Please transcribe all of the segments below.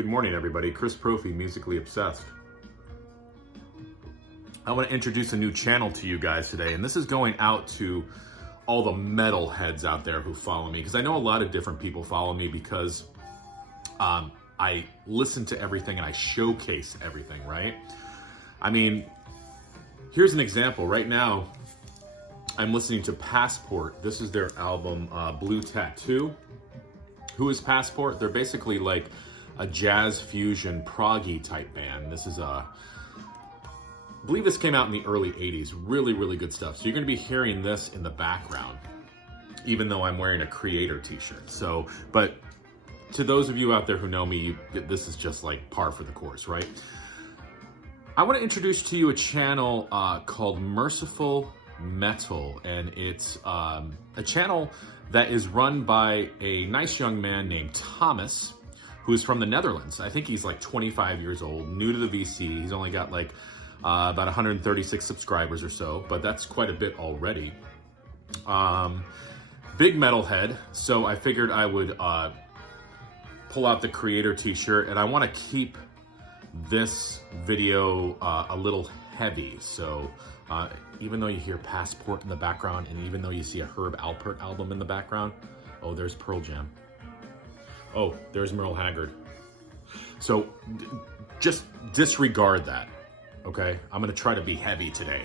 Good morning, everybody. Chris Profi, Musically Obsessed. I want to introduce a new channel to you guys today, and this is going out to all the metal heads out there who follow me, because I know a lot of different people follow me because I listen to everything and I showcase everything, right? I mean, here's an example. Right now, I'm listening to Passport. This is their album, Blue Tattoo. Who is Passport? They're basically like a jazz fusion proggy type band. This is I believe this came out in the early 80s. Really, really good stuff. So you're gonna be hearing this in the background, even though I'm wearing a Creator t-shirt. So, but to those of you out there who know me, this is just like par for the course, right? I wanna introduce to you a channel called Mercyful Metal, and it's a channel that is run by a nice young man named Thomas, who's from the Netherlands. I think he's like 25 years old, new to the VC. He's only got like about 136 subscribers or so, but that's quite a bit already. Big metalhead, so I figured I would pull out the Creator t-shirt, and I want to keep this video a little heavy. So even though you hear Passport in the background, and even though you see a Herb Alpert album in the background, oh, there's Pearl Jam. Oh, there's Merle Haggard. So just disregard that, okay? I'm gonna try to be heavy today.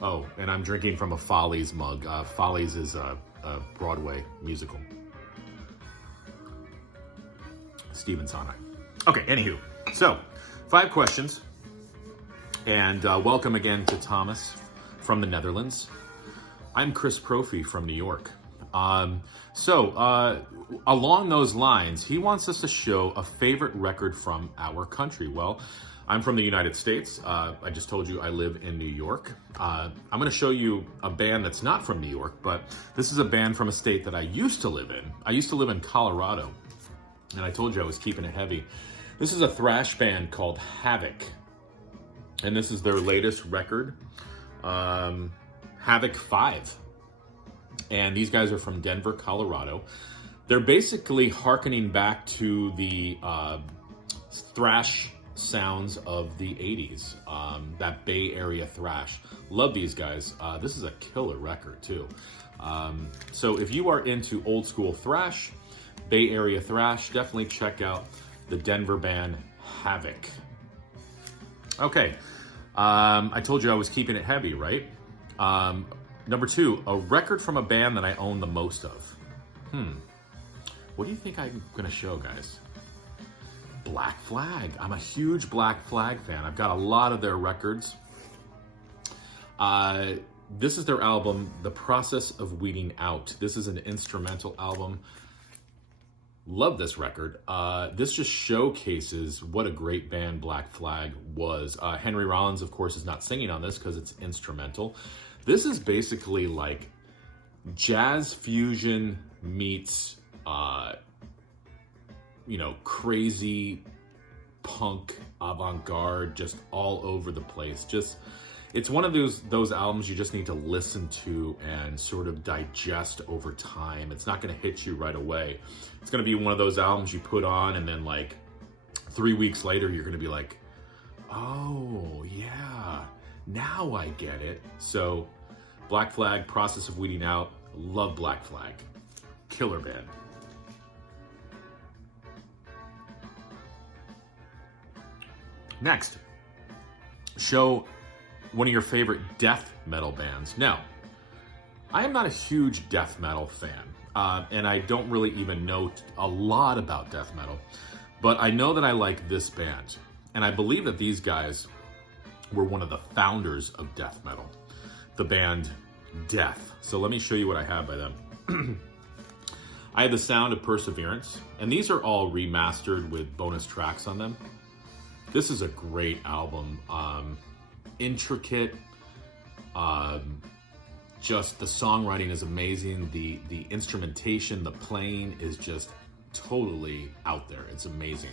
Oh, and I'm drinking from a Follies mug. Follies is a Broadway musical. Stephen Sondheim. Okay, anywho, so 5 questions. And welcome again to Thomas from the Netherlands. I'm Chris Profi from New York. Along those lines, he wants us to show a favorite record from our country. Well, I'm from the United States. I just told you I live in New York. I'm gonna show you a band that's not from New York, but this is a band from a state that I used to live in. I used to live in Colorado, and I told you I was keeping it heavy. This is a thrash band called Havoc, and this is their latest record, Havoc 5. And these guys are from Denver, Colorado. They're basically hearkening back to the thrash sounds of the 80s, that Bay Area thrash. Love these guys. This is a killer record too. So if you are into old school thrash, Bay Area thrash, definitely check out the Denver band Havoc. Okay, I told you I was keeping it heavy, right? Number 2, a record from a band that I own the most of. What do you think I'm gonna show, guys? Black Flag. I'm a huge Black Flag fan. I've got a lot of their records. This is their album, The Process of Weeding Out. This is an instrumental album. Love this record. This just showcases what a great band Black Flag was. Henry Rollins, of course, is not singing on this because it's instrumental. This is basically like jazz fusion meets, crazy punk avant-garde, just all over the place. It's one of those albums you just need to listen to and sort of digest over time. It's not going to hit you right away. It's going to be one of those albums you put on, and then like 3 weeks later, you're going to be like, oh yeah, now I get it. So Black Flag, Process of Weeding Out. Love Black Flag. Killer band. Next, show one of your favorite death metal bands. Now, I am not a huge death metal fan, and I don't really even know a lot about death metal, but I know that I like this band, and I believe that these guys were one of the founders of death metal, the band Death. So let me show you what I have by them. I have The Sound of Perseverance, and these are all remastered with bonus tracks on them. This is a great album. Intricate, just the songwriting is amazing. The instrumentation, the playing is just totally out there. It's amazing.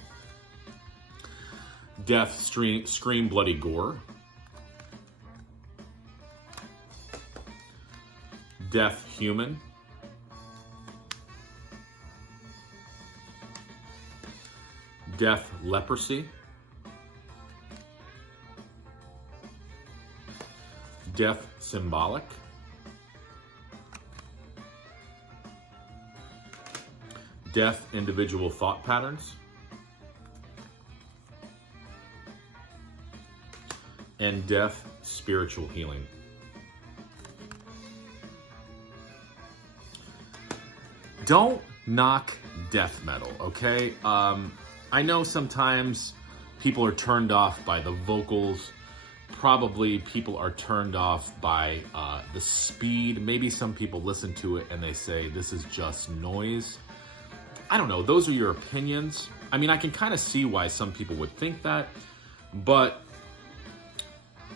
Death, Scream, Bloody Gore. Death, Human. Death Leprosy, Death Symbolic, Death Individual Thought Patterns, and Death Spiritual Healing. Don't knock death metal, okay? I know sometimes people are turned off by the vocals. Probably people are turned off by the speed. Maybe some people listen to it and they say, this is just noise. I don't know, those are your opinions. I mean, I can kind of see why some people would think that, but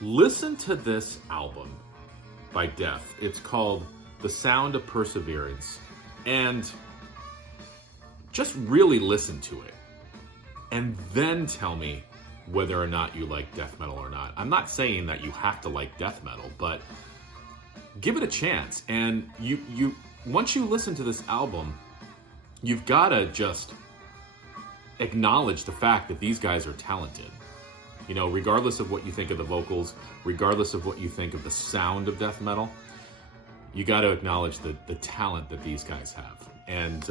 listen to this album by Death. It's called The Sound of Perseverance, and just really listen to it, and then tell me whether or not you like death metal or not. I'm not saying that you have to like death metal, but give it a chance. And you once you listen to this album, you've got to just acknowledge the fact that these guys are talented. You know, regardless of what you think of the vocals, regardless of what you think of the sound of death metal, you got to acknowledge the talent that these guys have. And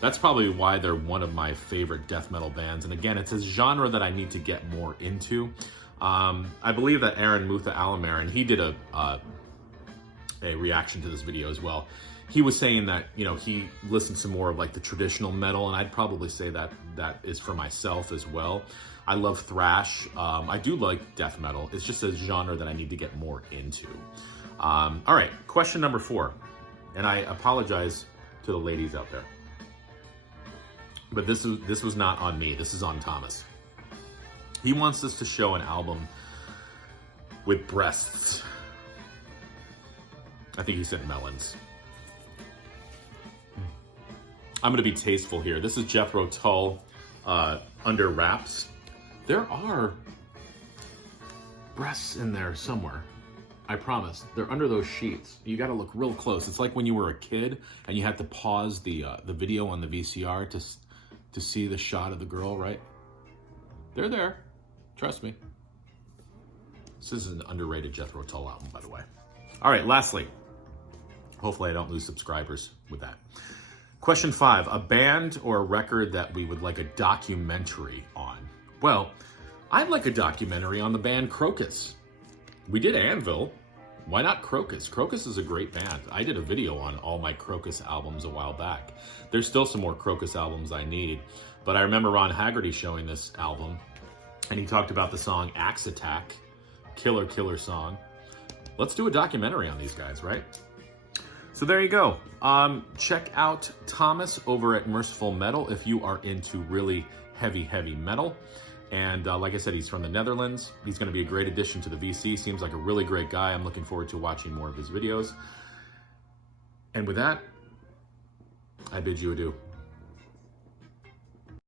that's probably why they're one of my favorite death metal bands. And again, it's a genre that I need to get more into. I believe that Aaron Mutha Alamarin, he did a reaction to this video as well. He was saying that, you know, he listens to more of like the traditional metal, and I'd probably say that that is for myself as well. I love thrash. I do like death metal. It's just a genre that I need to get more into. All right, question number 4. And I apologize to the ladies out there, but this was not on me. This is on Thomas. He wants us to show an album with breasts. I think he said melons. I'm going to be tasteful here. This is Jethro Tull, Under Wraps. There are breasts in there somewhere. I promise. They're under those sheets. You got to look real close. It's like when you were a kid and you had to pause the video on the VCR to see the shot of the girl, right? They're there. Trust me. This is an underrated Jethro Tull album, by the way. All right, lastly. Hopefully I don't lose subscribers with that. Question 5, a band or a record that we would like a documentary on. Well, I'd like a documentary on the band Crocus. We did Anvil. Why not Crocus? Crocus is a great band. I did a video on all my Crocus albums a while back. There's still some more Crocus albums I need, but I remember Ron Haggerty showing this album, and he talked about the song Axe Attack. Killer, killer song. Let's do a documentary on these guys, right? So there you go. Check out Thomas over at Mercyful Metal if you are into really heavy metal. And like I said, he's from the Netherlands. He's going to be a great addition to the VC. Seems like a really great guy. I'm looking forward to watching more of his videos. And with that, I bid you adieu.